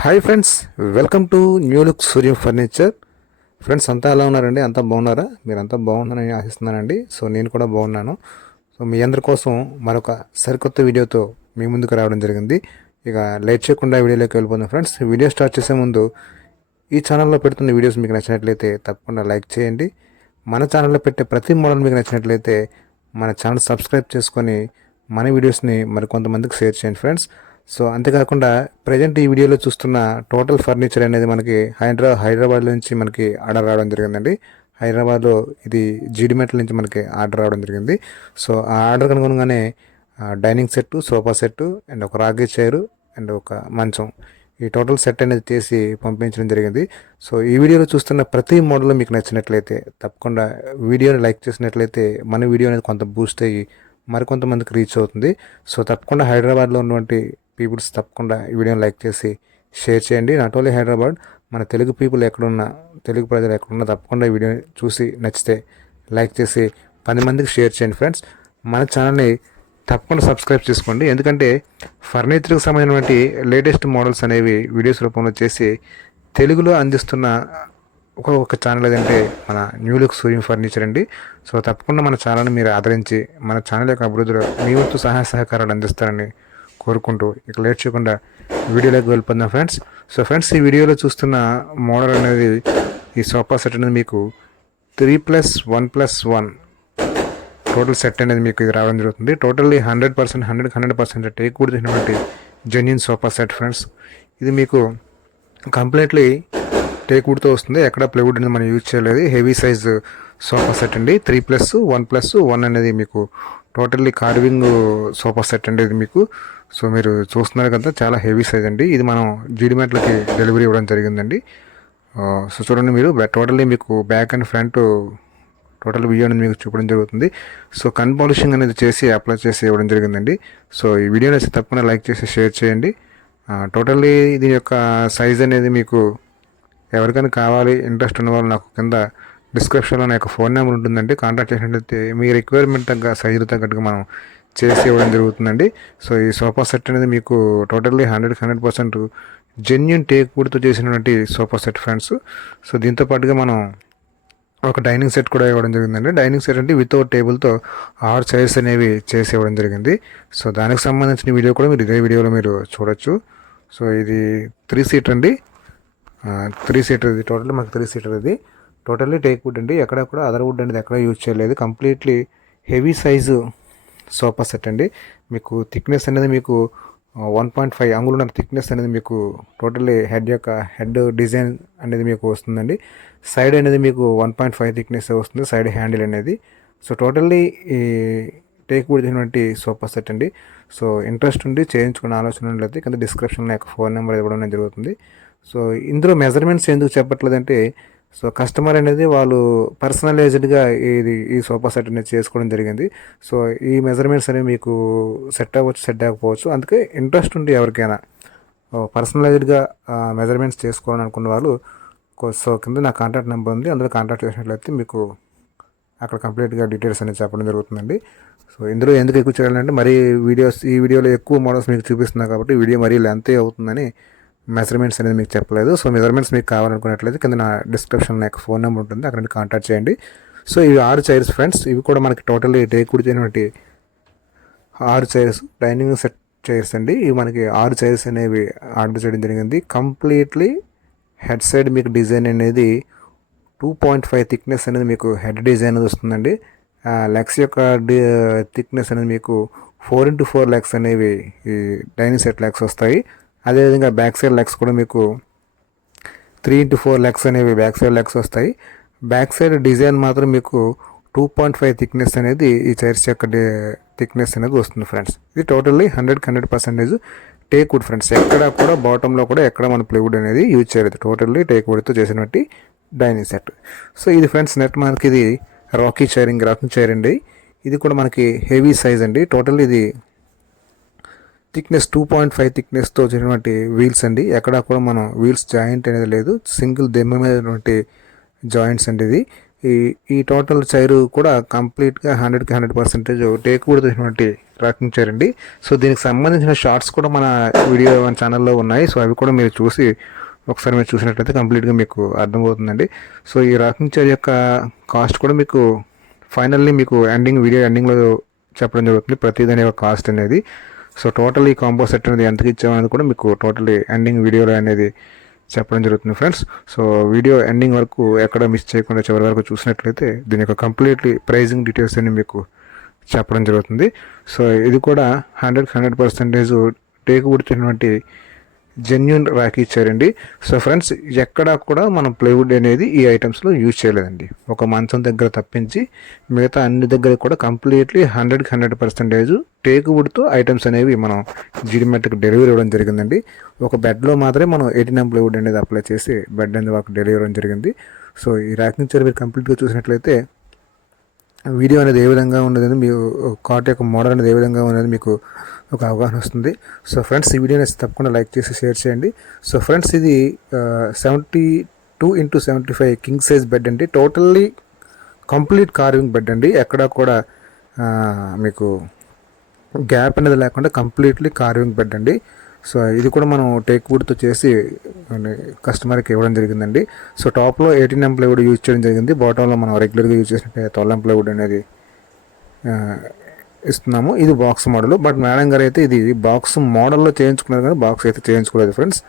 Hi friends, welcome to new look Suryam furniture. Friends అంతా ఎలా ఉన్నారండి? అంతా బాగున్నారా? మీరంతా బాగున్నారని ఆశిస్తున్నానండి. సో నేను కూడా బాగున్నాను. సో మీ అందరి కోసం మరొక సరికొత్త వీడియోతో మీ ముందుకు రావడం జరిగింది. ఇక లేట్ చేయకుండా వీడియోలోకి వెళ్ళిపోతాం. ఫ్రెండ్స్, వీడియో స్టార్ట్ చేసే ముందు ఈ ఛానల్లో పెడుతున్న వీడియోస్ మీకు నచ్చినట్లయితే తప్పకుండా లైక్ చేయండి. మన ఛానల్లో పెట్టే ప్రతి మోడల్ మీకు నచ్చినట్లయితే మన ఛానల్ సబ్స్క్రైబ్ చేసుకొని మన వీడియోస్ని మరికొంతమందికి షేర్ చేయండి ఫ్రెండ్స్. సో అంతేకాకుండా ప్రజెంట్ ఈ వీడియోలో చూస్తున్న టోటల్ ఫర్నిచర్ అనేది మనకి హైదరాబాద్ నుంచి మనకి ఆర్డర్ రావడం జరిగిందండి. హైదరాబాద్లో ఇది జీడిమెట్ల నుంచి మనకి ఆర్డర్ రావడం జరిగింది. సో ఆ ఆర్డర్ అనుగుణంగానే dining set, sofa set and ఒక రాగి చైరు అండ్ ఒక మంచం, ఈ టోటల్ సెట్ అనేది చేసి పంపించడం జరిగింది. సో ఈ వీడియోలో చూస్తున్న ప్రతి మోడల్ మీకు నచ్చినట్లయితే తప్పకుండా వీడియోని లైక్ చేసినట్లయితే మన వీడియో అనేది కొంత బూస్ట్ అయ్యి మరికొంతమందికి రీచ్ అవుతుంది. సో తప్పకుండా హైదరాబాద్లో ఉన్నటువంటి పీపుల్స్ తప్పకుండా ఈ వీడియోని లైక్ చేసి షేర్ చేయండి. నాట్ ఓన్లీ హైదరాబాద్, మన తెలుగు పీపుల్ ఎక్కడున్నా, తెలుగు ప్రజలు ఎక్కడున్నా తప్పకుండా ఈ వీడియోని చూసి నచ్చితే లైక్ చేసి 10 మందికి షేర్ చేయండి ఫ్రెండ్స్. మన ఛానల్ని తప్పకుండా సబ్స్క్రైబ్ చేసుకోండి, ఎందుకంటే ఫర్నిచర్కి సంబంధించినటువంటి లేటెస్ట్ మోడల్స్ అనేవి వీడియోస్ రూపంలో చేసి తెలుగులో అందిస్తున్న ఒక ఛానల్ ఏదంటే మన న్యూ లుక్ సూర్యం ఫర్నిచర్ అండి. సో తప్పకుండా మన ఛానల్ని మీరు ఆదరించి మన ఛానల్ యొక్క అభివృద్ధిలో మీ వంతు సహాయ సహకారాలు అందిస్తారని కోరుకుంటూ ఇక లేట్ చేయకుండా వీడియోలోకి వెళ్ళిపోదాం ఫ్రెండ్స్. సో ఫ్రెండ్స్, ఈ వీడియోలో చూస్తున్న మోడల్ అనేది ఈ సోఫా సెట్ అనేది మీకు 3+1+1 టోటల్ సెట్ అనేది మీకు ఇది రావడం జరుగుతుంది. టోటల్లీ 100% 100% టేక్ వుడ్ చేసినటువంటి జెన్యూన్ సోఫా సెట్ ఫ్రెండ్స్. ఇది మీకు కంప్లీట్లీ టేక్ వుడ్తో వస్తుంది. ఎక్కడ ప్లైవుడ్ అనేది మనం యూజ్ చేయలేదు. హెవీ సైజ్ సోఫా సెట్ అండి. 3+1+1 అనేది మీకు టోటల్లీ కార్వింగ్ సోఫా సెట్ అండి ఇది మీకు. సో మీరు చూస్తున్నారు కదా, చాలా హెవీ సైజ్ అండి. ఇది మనం జీడిమెట్లకి డెలివరీ ఇవ్వడం జరిగిందండి. సో చూడండి, మీరు టోటల్లీ మీకు back and front total video అనేది మీకు చూపడం జరుగుతుంది. సో కన్ పాలిషింగ్ అనేది చేసి అప్లై చేసి ఇవ్వడం జరిగిందండి. సో ఈ వీడియో నచ్చి తప్పకుండా లైక్ చేసి షేర్ చేయండి. టోటల్లీ దీని యొక్క సైజ్ అనేది మీకు ఎవరికైనా కావాలి, ఇంట్రెస్ట్ ఉన్న వాళ్ళు నాకు కింద డిస్క్రిప్షన్లో నా యొక్క ఫోన్ నెంబర్ ఉంటుందండి. కాంటాక్ట్ చేసినట్లయితే మీ రిక్వైర్మెంట్ సైజు తగ్గట్టుగా మనం చేసి ఇవ్వడం జరుగుతుందండి. సో ఈ సోఫా సెట్ అనేది మీకు టోటల్లీ 100% జెన్యూన్ టేక్ వుడ్తో చేసినటువంటి సోఫా సెట్ ఫ్రెండ్స్. సో దీంతో పాటుగా మనం ఒక డైనింగ్ సెట్ కూడా ఇవ్వడం జరిగిందండి. డైనింగ్ సెట్ అంటే వితౌట్ టేబుల్తో 6 చైర్స్ అనేవి చేసి ఇవ్వడం జరిగింది. సో దానికి సంబంధించిన వీడియో కూడా మీరు ఇదే వీడియోలో మీరు చూడొచ్చు. సో ఇది 3 సీటర్ అండి. 3 సీటర్ ఇది. టోటల్లీ మనకు 3 సీటర్ ఇది. టోటల్లీ టేక్ వుడ్ అండి. ఎక్కడ కూడా అదర్ వుడ్ అనేది ఎక్కడ యూజ్ చేయలేదు. Completely heavy size sofa set అండి. మీకు థిక్నెస్ అనేది మీకు 1.5 అంగుళం థిక్నెస్ అనేది మీకు టోటల్లీ హెడ్ డిజైన్ అనేది మీకు వస్తుందండి. సైడ్ అనేది మీకు 1.5 థిక్నెస్ వస్తుంది, సైడ్ హ్యాండిల్ అనేది. సో టోటల్లీ ఈ టేక్ వుడ్ చేసినటువంటి సోఫా సెట్ అండి. సో ఇంట్రెస్ట్ ఉండి చేయించుకునే ఆలోచన ఉన్నట్లయితే కింద డిస్క్రిప్షన్లో యొక్క ఫోన్ నెంబర్ ఇవ్వడం జరుగుతుంది. సో ఇందులో మెజర్మెంట్స్ ఎందుకు చెప్పట్లేదంటే, సో కస్టమర్ అనేది వాళ్ళు పర్సనలైజ్డ్గా ఈ సోఫా సెట్ అనేది చేసుకోవడం జరిగింది. సో ఈ మెజర్మెంట్స్ అనేవి మీకు సెట్ అవ్వచ్చు, సెట్ అవ్వకపోవచ్చు. అందుకే ఇంట్రెస్ట్ ఉండి ఎవరికైనా పర్సనలైజ్డ్గా మెజర్మెంట్స్ చేసుకోవాలని అనుకున్న వాళ్ళు సో కింద నా కాంటాక్ట్ నెంబర్ ఉంది, అందులో కాంటాక్ట్ చేసినట్లయితే మీకు అక్కడ కంప్లీట్గా డీటెయిల్స్ అనేది చెప్పడం జరుగుతుందండి. సో ఇందులో ఎందుకు ఎక్కువ చేయాలంటే మరీ ఈ వీడియోలో ఎక్కువ మోడల్స్ మీకు చూపిస్తున్నా కాబట్టి వీడియో మరీ లెంత్ అవుతుందని మెజర్మెంట్స్ అనేది మీకు చెప్పలేదు. సో మెజర్మెంట్స్ మీకు కావాలనుకున్నట్లయితే కింద నా డిస్క్రిప్షన్లో నాకు ఫోన్ నెంబర్ ఉంటుంది, అక్కడ నుంచి కాంటాక్ట్ చేయండి. సో ఇవి 6 చైర్స్ ఫ్రెండ్స్. ఇవి కూడా మనకి టోటల్లీ టేక్ వుడ్ చేయనటువంటి 6 చైర్స్, డైనింగ్ సెట్ చైర్స్ అండి. ఇవి మనకి 6 చైర్స్ అనేవి ఆర్డర్ చేయడం జరిగింది. కంప్లీట్లీ హెడ్ సైడ్ మీకు డిజైన్ అనేది 2.5 థిక్నెస్ అనేది మీకు హెడ్ డిజైన్ అనేది వస్తుందండి. లెగ్స్ యొక్క థిక్నెస్ అనేది మీకు 4x4 లెగ్స్ అనేవి ఈ డైనింగ్ సెట్ లెగ్స్ వస్తాయి. అదేవిధంగా బ్యాక్ సైడ్ లెగ్స్ కూడా మీకు 3x4 లెగ్స్ అనేవి బ్యాక్ సైడ్ లెగ్స్ వస్తాయి. బ్యాక్ సైడ్ డిజైన్ మాత్రం మీకు 2.5 థిక్నెస్ అనేది ఈ చైర్స్ యొక్క థిక్నెస్ అనేది వస్తుంది ఫ్రెండ్స్. ఇది టోటల్లీ 100% టేక్ వుడ్ ఫ్రెండ్స్. ఎక్కడ కూడా బాటంలో కూడా ఎక్కడ మన ప్లైవుడ్ అనేది యూజ్ చేయలేదు. టోటల్లీ టేక్ వుడ్తో చేసినట్టు డైనింగ్ సెట్. సో ఇది ఫ్రెండ్స్ నెట్ మనకి ఇది రాకింగ్ చైర్ అండి. ఇది కూడా మనకి హెవీ సైజ్ అండి. టోటల్లీ ఇది థిక్నెస్ 2.5 థిక్నెస్తో వచ్చినటువంటి వీల్స్ అండి. ఎక్కడ కూడా మనం వీల్స్ జాయింట్ అనేది లేదు, సింగిల్ దెమ్మ మీద జాయింట్స్ అండి. ఈ ఈ టోటల్ చైరు కూడా కంప్లీట్గా 100% టేక్ వుడ్ తోటి రాకింగ్ చైర్ అండి. సో దీనికి సంబంధించిన షార్ట్స్ కూడా మన వీడియో మన ఛానల్లో ఉన్నాయి. సో అవి కూడా మీరు చూసి ఒకసారి మీరు చూసినట్లయితే కంప్లీట్గా మీకు అర్థమవుతుందండి. సో ఈ రాకింగ్ చైర్ యొక్క కాస్ట్ కూడా మీకు ఫైనల్లీ మీకు వీడియో ఎండింగ్లో చెప్పడం జరుగుతుంది ప్రతిదాని యొక్క కాస్ట్ అనేది. సో టోటల్ ఈ కాంబో సెట్ అనేది ఎంతకి ఇచ్చామనేది కూడా మీకు టోటల్లీ ఎండింగ్ వీడియోలో అనేది చెప్పడం జరుగుతుంది ఫ్రెండ్స్. సో వీడియో ఎండింగ్ వరకు ఎక్కడ మిస్ చేయకుండా చివరి వరకు చూసినట్లయితే దీని యొక్క కంప్లీట్లీ ప్రైజింగ్ డీటెయిల్స్ అన్ని మీకు చెప్పడం జరుగుతుంది. సో ఇది కూడా 100% టేక్ వుడ్తున్నటువంటి జెన్యున్ రాఖీ ఇచ్చారండి. సో ఫ్రెండ్స్ ఎక్కడా కూడా మనం ప్లైవుడ్ అనేది ఈ ఐటమ్స్లో యూజ్ చేయలేదండి. ఒక మంచం దగ్గర తప్పించి మిగతా అన్ని దగ్గర కూడా కంప్లీట్లీ 100% టేక్ వుడ్తో ఐటమ్స్ అనేవి మనం జీడిమెట్కి డెలివరీ ఇవ్వడం జరిగిందండి. ఒక బెడ్లో మాత్రమే మనం 89 ప్లైవుడ్ అనేది అప్లై చేసి బెడ్ అనేది వాళ్ళకి డెలివరీ ఇవ్వడం జరిగింది. సో ఈ ర్యాకింగ్ చైర్ మీరు కంప్లీట్గా చూసినట్లయితే వీడియో అనేది ఏ విధంగా ఉన్నది, మీకు కాట్ యొక్క మోడల్ అనేది ఏ విధంగా ఉన్నది మీకు ఒక అవగాహన వస్తుంది. సో ఫ్రెండ్స్ ఈ వీడియోని తప్పకుండా లైక్ చేసి షేర్ చేయండి. సో ఫ్రెండ్స్ ఇది 72x75 కింగ్ సైజ్ బెడ్ అండి. టోటల్లీ కంప్లీట్ కార్వింగ్ బెడ్ అండి. ఎక్కడా కూడా మీకు గ్యాప్ అనేది లేకుండా కంప్లీట్లీ కార్వింగ్ బెడ్ అండి. సో ఇది కూడా మనం టేక్ వుడ్తో చేసి కస్టమర్కి ఇవ్వడం జరిగిందండి. సో టాప్లో 18 ప్లైవుడ్ యూజ్ చేయడం జరిగింది. బాటంలో మనం రెగ్యులర్గా యూజ్ చేసిన 12 ప్లైవుడ్ అనేది ఇస్తున్నాము. ఇది బాక్స్ మోడల్. బట్ మేడం గారు అయితే ఇది బాక్స్ మోడల్లో చేయించుకున్నారు కానీ బాక్స్ అయితే చేయించుకోలేదు ఫ్రెండ్స్.